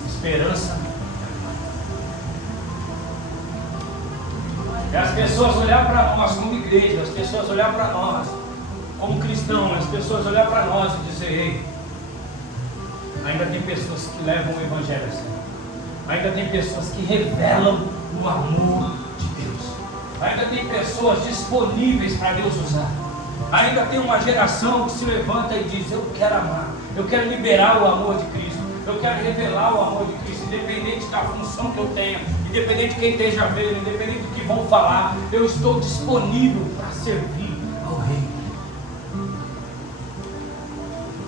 esperança. E as pessoas olhar para nós como igreja, as pessoas olhar para nós como cristãos, as pessoas olhar para nós e dizer: ei, ainda tem pessoas que levam o evangelho a sério, ainda tem pessoas que revelam o amor de Deus, ainda tem pessoas disponíveis para Deus usar, ainda tem uma geração que se levanta e diz: eu quero amar, eu quero liberar o amor de Cristo, eu quero revelar o amor de Cristo, independente da função que eu tenha, independente de quem esteja vendo, independente do que vão falar, eu estou disponível para servir ao Rei.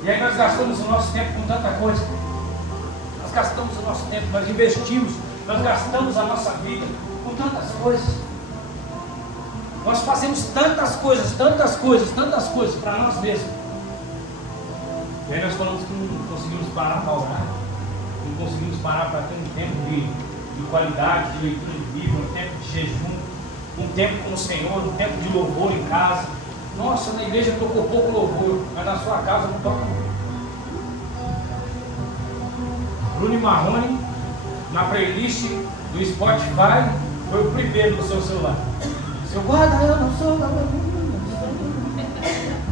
E aí nós gastamos o nosso tempo com tanta coisa, nós gastamos o nosso tempo, nós investimos, nós gastamos a nossa vida com tantas coisas, nós fazemos tantas coisas para nós mesmos. E aí nós falamos que não conseguimos parar para orar, não conseguimos parar para ter um tempo de qualidade, de leitura de Bíblia, um tempo de jejum, um tempo com o Senhor, um tempo de louvor em casa. Nossa, na igreja tocou pouco louvor, mas na sua casa não toca muito. Bruno Marrone, na playlist do Spotify, foi o primeiro no seu celular. Seu guarda, eu não sou.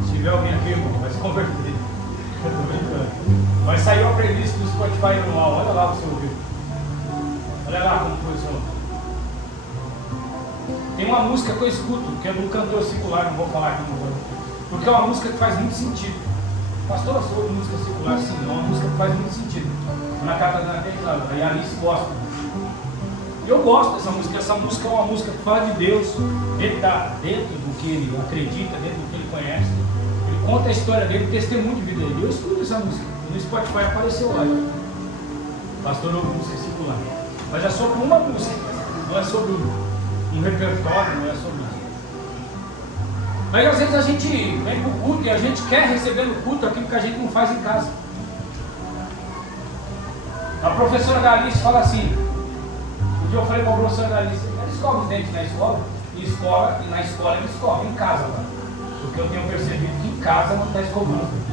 Se tiver alguém aqui, irmão, vai se converter. Eu tô brincando. Mas saiu a playlist do Spotify anual, olha lá para você ouvir. Olha lá como foi o som. Tem uma música que eu escuto, que é de um cantor secular, não vou falar aqui no vou, porque é uma música que faz muito sentido. Pastor, eu sou de música secular, sim, é uma música que faz muito sentido. Na casa da Alice gosta. E eu gosto dessa música. Essa música é uma música que fala de Deus. Ele está dentro do que ele acredita, dentro do que ele conhece. Ele conta a história dele, o testemunho de vida dele. Eu escuto essa música. No Spotify apareceu lá. Pastor ouve música secular. Mas é sobre uma música, não é sobre um repertório, não é sobre isso. Mas às vezes a gente vem para o culto e a gente quer receber no culto aquilo que a gente não faz em casa. A professora da Alice fala assim. Um dia eu falei para a professora da Alice: ela escova os dentes na escola? E na escola ela escova, em casa lá. Porque eu tenho percebido que em casa não está escovando.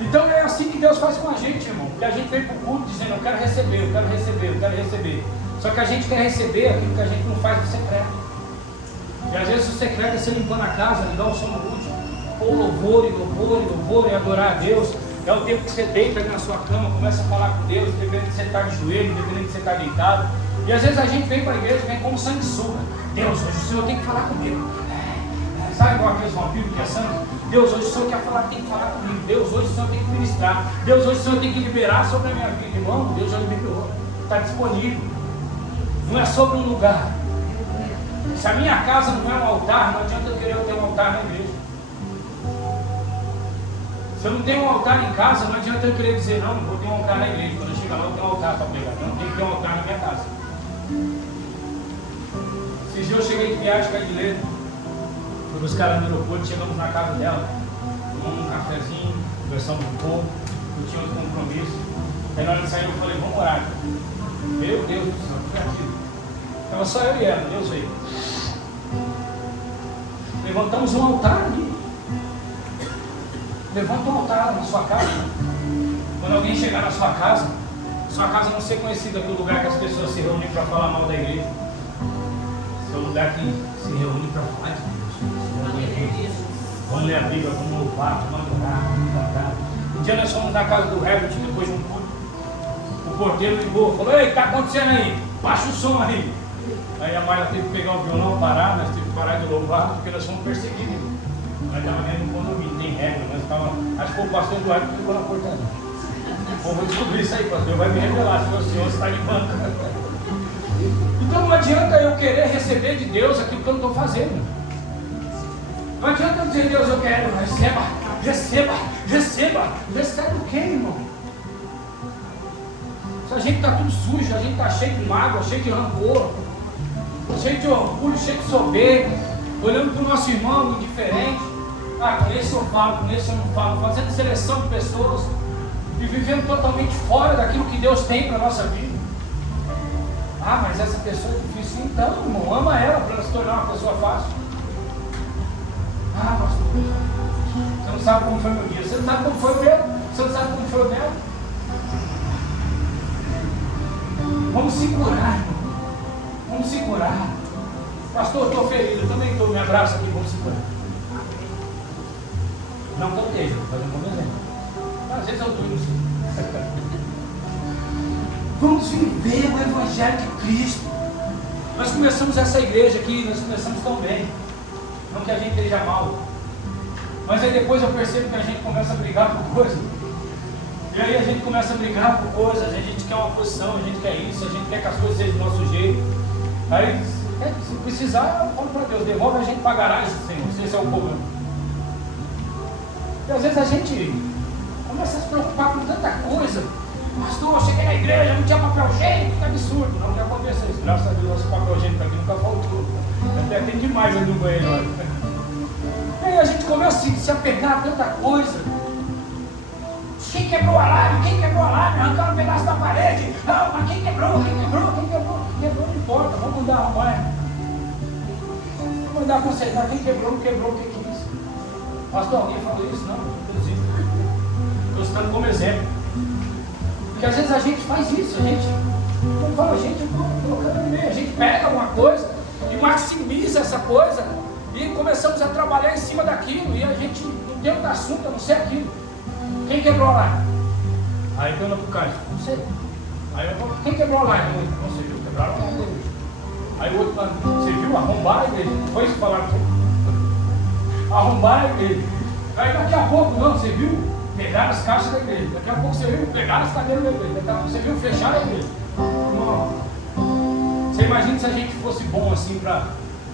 Então é assim que Deus faz com a gente, irmão. Porque a gente vem para o culto dizendo: eu quero receber, eu quero receber, eu quero receber. Só que a gente quer receber aquilo que a gente não faz no secreto. E às vezes o secreto é você limpando a casa, ligar o som no último, pôr louvor e louvor e louvor e adorar a Deus. É o tempo que você deita ali na sua cama, começa a falar com Deus, dependendo de você estar de joelho, dependendo de você estar deitado. E às vezes a gente vem para a igreja, vem como sanguessuga. Deus, hoje o Senhor tem que falar comigo. Sabe igual aqueles vampiros que é sangue? Deus, hoje o Senhor quer falar, tem que falar comigo. Deus, hoje o Senhor tem que ministrar. Deus, hoje o Senhor tem que liberar sobre a minha vida. Irmão, Deus já liberou. Está disponível. Não é sobre um lugar. Se a minha casa não é um altar, não adianta eu querer ter um altar na igreja. Se eu não tenho um altar em casa, não adianta eu querer dizer: não vou ter um altar na igreja. Quando eu chegar lá, eu tenho um altar para pregar. Eu não tenho que ter um altar na minha casa. Esses dias eu cheguei de viagem com a Edilene, fui buscar ela no aeroporto, chegamos na casa dela, tomamos um cafezinho, conversamos um pouco, eu tinha outro compromisso. Aí na hora de sair eu falei: vamos orar. Meu Deus do céu, foi aquilo. Estava só eu e ela, Deus veio. Levantamos um altar ali. Levanta um altar na sua casa. Quando alguém chegar na sua casa não ser conhecida pelo lugar que as pessoas se reúnem para falar mal da igreja. É o lugar que se reúne para falar de Deus. Vamos ler a Bíblia, vamos louvar, vamos adorar, vamos cantar. Um dia nós fomos na casa do Herbert, depois de um culto. O porteiro ligou, falou: ei, o que está acontecendo aí? Baixa o som aí. Aí a Maia teve que pegar o violão, parar, nós tivemos que parar de louvar, porque nós fomos perseguidos. Nós estávamos dentro do condomínio, tem regra, nós estávamos. Acho que foi o pastor Eduardo que ficou na portaria. Bom, vou descobrir isso aí, pastor, vai me revelar se o senhor está de banca. Então não adianta eu querer receber de Deus aquilo que eu não estou fazendo. Não adianta eu dizer: Deus, eu quero, receba, receba, receba. Recebe o quê, irmão? Se a gente está tudo sujo, a gente está cheio de mágoa, cheio de rancor, cheio de orgulho, cheio de soberba, olhando para o nosso irmão indiferente. Ah, com esse eu falo, com esse eu não falo, fazendo seleção de pessoas. e vivendo totalmente fora daquilo que Deus tem para a nossa vida. Ah, mas essa pessoa é difícil. Então, irmão, ama ela para ela se tornar uma pessoa fácil. Ah, pastor, você não sabe como foi meu dia, você não sabe como foi o meu, você não sabe como foi o meu. Vamos se curar, irmão. Vamos se curar. Pastor, eu estou ferido, eu também estou, me abraça aqui, vamos se curar. Não proteja, estou fazendo como exemplo. Às vezes eu estou indo assim. Vamos viver o Evangelho de Cristo. Nós começamos essa igreja aqui, nós começamos tão bem. Não que a gente esteja mal, mas aí depois eu percebo que a gente começa a brigar por coisas. E aí a gente começa a brigar por coisas, a gente quer uma posição, a gente quer isso, a gente quer que as coisas sejam do nosso jeito. Aí, se precisar, eu falo para Deus, devolve a gente para a garagem, Senhor, se esse é o problema. E às vezes a gente começa a se preocupar com tanta coisa. Pastor, eu cheguei na igreja, não tinha papel higiênico, que absurdo. Não, que acontece isso. Graças a Deus, nosso papel higiênico aqui nunca faltou. Até tem demais ali no banheiro. E aí a gente começa a se apegar a tanta coisa. Quem quebrou o alarme? Quem quebrou o alarme? Arrancaram um pedaço da parede. Não, mas quem quebrou? Quem quebrou? Quem quebrou? Quebrou, não importa, vamos mudar a mãe. Vamos mandar consertar. Quem quebrou, não quebrou, o que é isso? Pastor, alguém falou isso? Não, inclusive. Estou citando como exemplo. Porque às vezes a gente faz isso, a gente não fala, gente, eu estou colocando no meio, a gente pega alguma coisa e maximiza essa coisa e começamos a trabalhar em cima daquilo e a gente não tem outro assunto a não ser aquilo. Quem quebrou lá? Aí pergunta para o cara, não sei. Aí eu falo, quem quebrou lá? Não sei, viu? Quebraram lá na igreja. Aí o outro fala, você viu? Arrombar a igreja. Foi isso que falaram aqui. Arrombar a igreja. Aí daqui a pouco, não, você viu? Pegaram as caixas da igreja. Daqui a pouco você viu, pegaram as cadeiras da igreja. Daqui a pouco você viu, fecharam a igreja. Não. Você imagina se a gente fosse bom assim para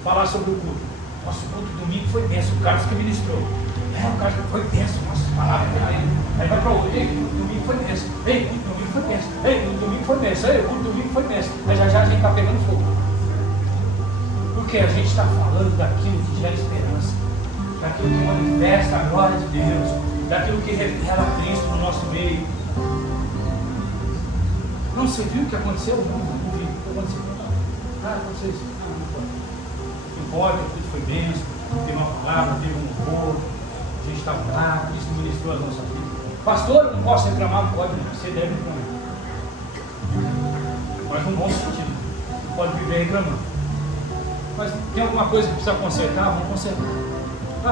falar sobre o culto. Nosso culto domingo foi benção. O Carlos que ministrou. O Carlos foi benção. Nossa, palavra aí. Aí vai para outro. Ei, o culto domingo foi benção. Ei, o culto domingo foi benção. Ei, o culto domingo foi benção. Ei, o culto domingo foi benção. Mas já a gente está pegando fogo. Porque a gente está falando daquilo que gera esperança. Daquilo que manifesta a glória de Deus. Daquilo que revela Cristo no nosso meio. Não, você viu o que aconteceu? Não vi. O que aconteceu? Aconteceu isso. Não pode, tudo foi bênção, teve uma palavra, teve um louvor, a gente estava lá, Cristo ministrou a nossa vida. Pastor, eu não posso reclamar, não pode, você deve reclamar. Mas num bom sentido. Não pode viver reclamando. Mas tem alguma coisa que precisa consertar? Vamos consertar.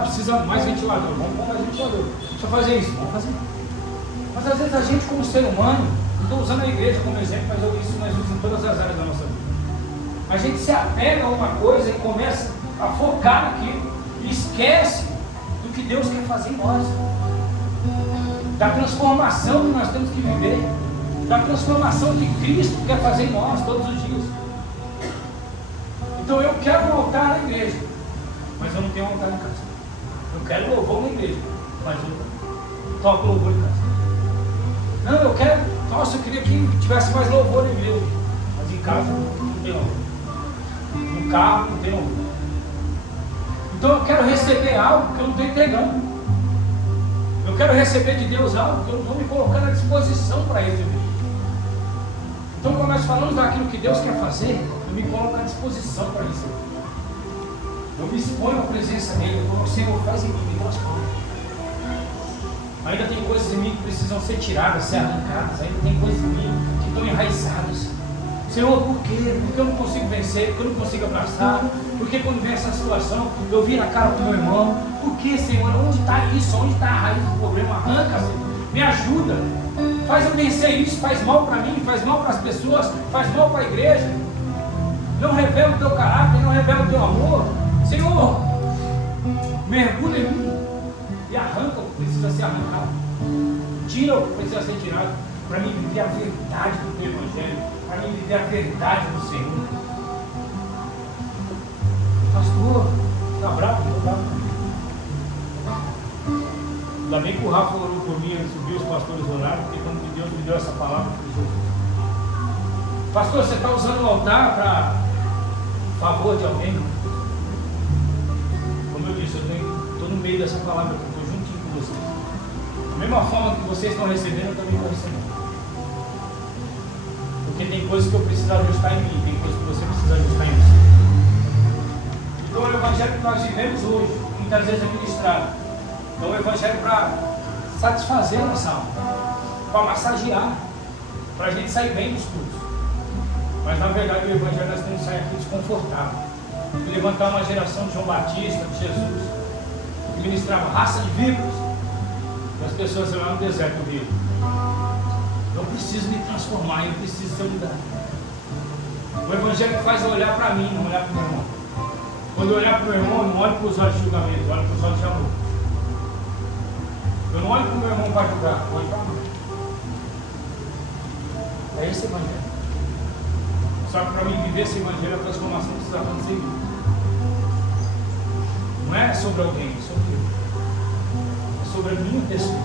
Precisa mais ventilador, vamos pôr mais ventilador. Deixa eu fazer isso, vamos fazer. Mas às vezes a gente como ser humano, não estou usando a igreja como exemplo, mas eu isso nós usamos em todas as áreas da nossa vida. A gente se apega a uma coisa e começa a focar naquilo e esquece do que Deus quer fazer em nós. Da transformação que nós temos que viver, da transformação que Cristo quer fazer em nós todos os dias. Então eu quero um altar na igreja, mas eu não tenho um altar em casa. Eu quero louvor na igreja, mas eu toco louvor em casa. Não, eu quero, nossa, eu queria que tivesse mais louvor na igreja, mas em casa não tem louvor. No carro não tem louvor. Então eu quero receber algo que eu não estou entregando. Eu quero receber de Deus algo que eu não estou me colocando à disposição para receber. Então quando nós falamos daquilo que Deus quer fazer, eu me coloco à disposição para receber. Eu me exponho à presença dele, eu falo, Senhor, faz em mim, me transforma. Ainda tem coisas em mim que precisam ser tiradas, ser arrancadas, ainda tem coisas em mim que estão enraizadas. Senhor, por quê? Porque eu não consigo vencer, porque eu não consigo abraçar, porque quando vem essa situação, eu viro a cara para o meu irmão. Por que, Senhor? Onde está isso? Onde está a raiz do problema? Arranca, Senhor. Me ajuda. Faz eu vencer isso, faz mal para mim, faz mal para as pessoas, faz mal para a igreja. Não revela o teu caráter, não revela o teu amor. Senhor, mergulha em mim e arranca o que precisa ser arrancado. Tira o que precisa ser tirado, para mim viver a verdade do teu Evangelho, para mim viver a verdade do Senhor. Pastor, está bravo? Estou bravo. Ainda bem que o Rafa orou por mim, ele subiu, os pastores oraram, porque quando Deus me deu essa palavra, eu falei, pastor, você está usando o altar para favor de alguém? Como eu disse, eu estou no meio dessa palavra, eu estou juntinho com vocês. mesma forma que vocês estão recebendo, eu também estou recebendo. Porque tem coisas que eu preciso ajustar em mim, tem coisas que você precisa ajustar em você. Então o evangelho que nós vivemos hoje, muitas vezes é ministrado. Então o evangelho para satisfazer a nossa alma, para massagear, para a gente sair bem dos estudos. Mas na verdade o evangelho nós temos que sair aqui desconfortável. E levantar uma geração de João Batista, de Jesus, que ministrava raça de víboras. E as pessoas lá no deserto viram: eu preciso me transformar, eu preciso ser mudado. O evangelho faz eu olhar para mim, não olhar para o meu irmão. Quando eu olhar para o meu irmão, eu não olho para os olhos de julgamento, eu olho para os olhos de amor. Eu não olho para o meu irmão para julgar, eu olho para amor. É esse evangelho. Só que para mim viver esse evangelho, a transformação precisa acontecer em mim. Não é sobre alguém, é sobre eu. É sobre a minha pessoa.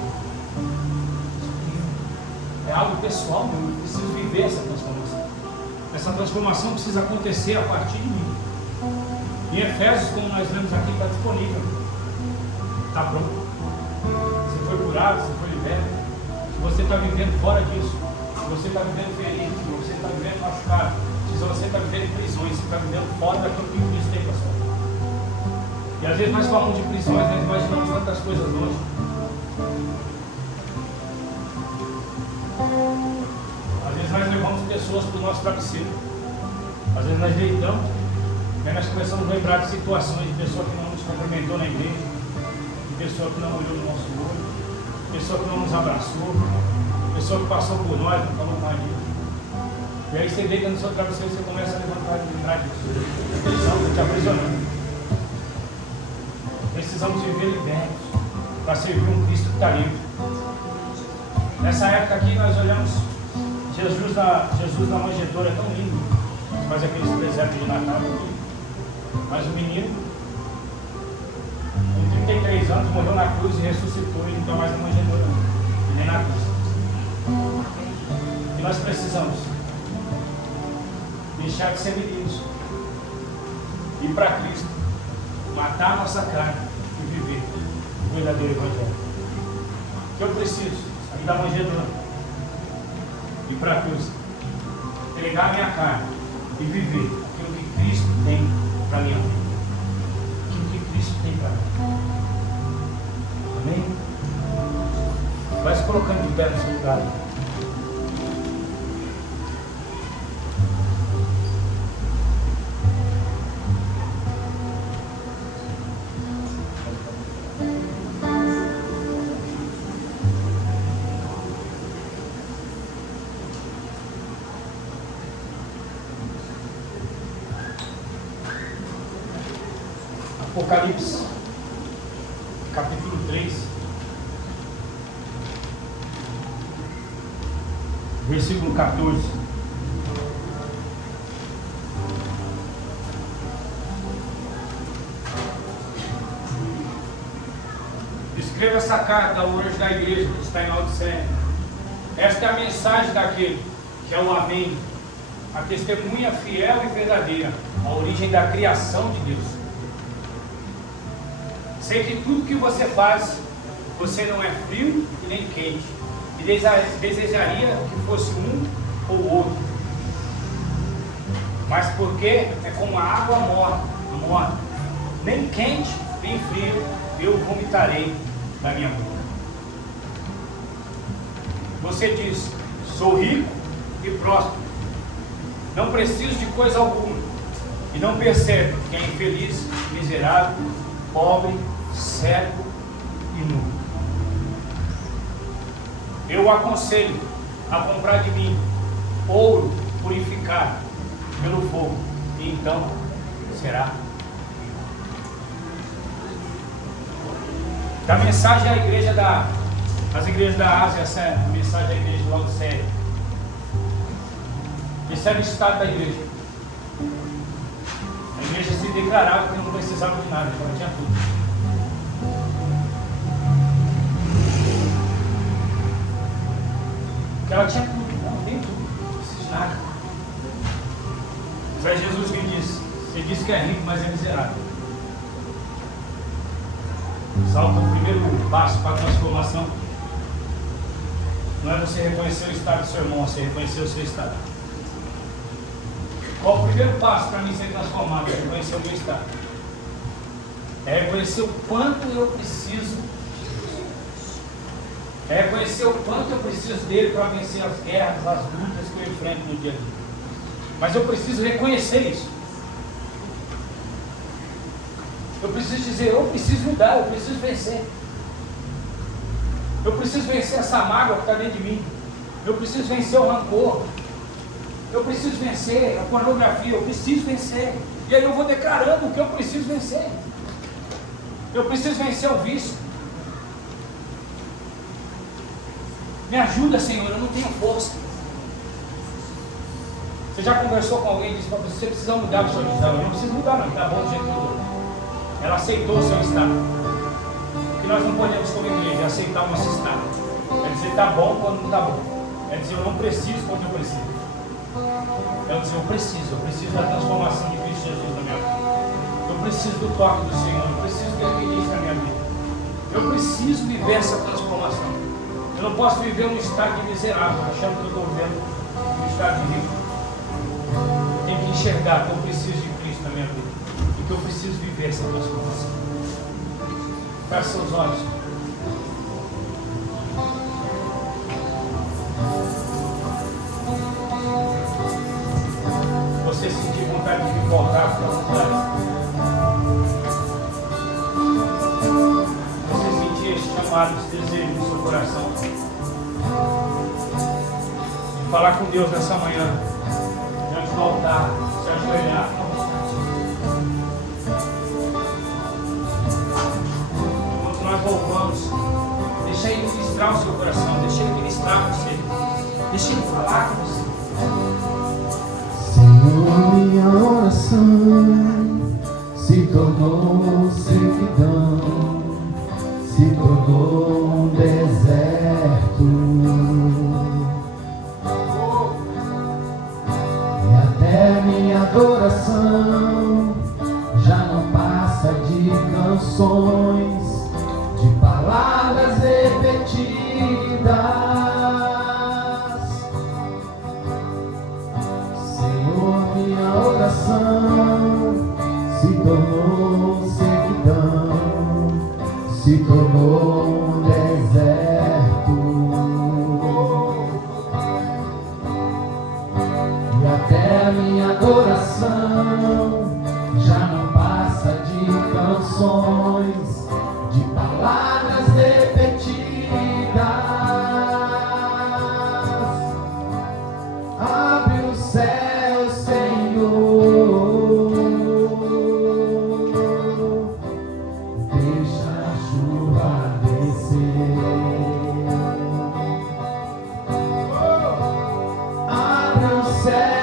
É algo pessoal, eu preciso viver essa transformação. Essa transformação precisa acontecer a partir de mim. Em Efésios, como nós lemos aqui, está disponível. Está pronto. Você foi curado, você foi liberto. Se você está vivendo fora disso, se você está vivendo ferido, se você está vivendo machucado, se você está vivendo em prisões, se você está vivendo fora daquilo que Cristo tem para sua vida. E às vezes nós falamos de prisões, nós imaginamos tantas coisas longe. Às vezes nós levamos pessoas para o nosso travesseiro. Às vezes nós deitamos, e aí nós começamos a lembrar de situações de pessoa que não nos cumprimentou na igreja, de pessoa que não olhou no nosso olho, de pessoa que não nos abraçou, de pessoa que passou por nós, não falou com a gente. E aí você deita no seu travesseiro e você começa a levantar e lembrar disso. Precisamos te aprisionando. Precisamos viver libertos para servir um Cristo que está livre. Nessa época aqui nós olhamos Jesus na manjedoura, é tão lindo. Faz aqueles presépio de Natal. Mas o menino, com 33 anos, morreu na cruz e ressuscitou, e não está mais na manjedoura, e nem na cruz. E nós precisamos deixar de ser meninos, ir para Cristo, matar a nossa carne e viver o verdadeiro evangelho. O que eu preciso? Sair da manjedoura, ir para a cruz, entregar a minha carne e viver aquilo que Cristo tem para a minha vida, aquilo que Cristo tem para mim. Amém? Vai se colocando de pé no seu lugar. Apocalipse, capítulo 3, versículo 14. Escreva essa carta ao anjo da igreja que está em Laodiceia. Esta é a mensagem daquele que é o Amém, a testemunha fiel e verdadeira, a origem da criação de Deus. Sei que tudo que você faz, você não é frio e nem quente, e desejaria que fosse um ou outro. Mas porque é como a água morna, nem quente nem frio, eu vomitarei da minha boca. Você diz: sou rico e próspero, não preciso de coisa alguma, e não percebe que é infeliz, miserável, pobre, cego e nu. Eu o aconselho a comprar de mim ouro purificado pelo fogo, e então será. Da mensagem à igreja às igrejas da Ásia, essa é a mensagem à igreja de Laodiceia. Esse era o estado da igreja. A igreja se declarava que não precisava de nada, ela tinha tudo. Porque ela tinha tudo, não tem tudo, não precisa de nada. Mas aí Jesus me disse: você disse que é rico, mas é miserável. Salta o primeiro passo para a transformação Não é você reconhecer o estado do seu irmão, você reconhecer o seu estado. Qual o primeiro passo para mim ser transformado? É reconhecer o meu estado. É reconhecer o quanto eu preciso. É reconhecer o quanto eu preciso dele para vencer as guerras, as lutas que eu enfrento no dia a dia. Mas eu preciso reconhecer isso. Eu preciso dizer, eu preciso mudar, eu preciso vencer. Eu preciso vencer essa mágoa que está dentro de mim. Eu preciso vencer o rancor. Eu preciso vencer a pornografia. Eu preciso vencer. E aí eu vou declarando o que eu preciso vencer. Eu preciso vencer o vício. Me ajuda, Senhor, eu não tenho força. Você já conversou com alguém e disse para você precisa mudar o seu estado? Eu não preciso mudar, não, está bom do jeito que eu estou. Ela aceitou o seu estado. O que nós não podemos como igreja é aceitar o nosso estado. É dizer está bom quando não está bom. É dizer eu não preciso quando eu preciso. É dizer eu preciso da transformação de Cristo Jesus na minha vida. Eu preciso do toque do Senhor, eu preciso que Ele ministre na minha vida. Eu preciso viver essa transformação. Eu não posso viver um estado de miserável, achando que eu estou vivendo um estado de rico. Eu tenho que enxergar que eu preciso de Cristo na minha vida e que eu preciso viver essa transformação. Feche seus olhos. Você sentir vontade de voltar para a vontade. Você sentir esse chamado, esse desejo no seu coração. De falar com Deus nessa manhã. Diante do altar. Se ajoelhar. Enquanto nós louvamos, deixa Ele ministrar o seu coração. Deixa Ele ministrar você. Deixa Ele falar com você. Senhor, minha oração se tornou sequidão, se tornou um deserto, e até minha adoração já não passa de canções, de palavras repetidas. Minha oração se tornou sequidão, se tornou um deserto, e até a minha adoração já não passa de canções, de palavras repetidas. Abre o céu, céu.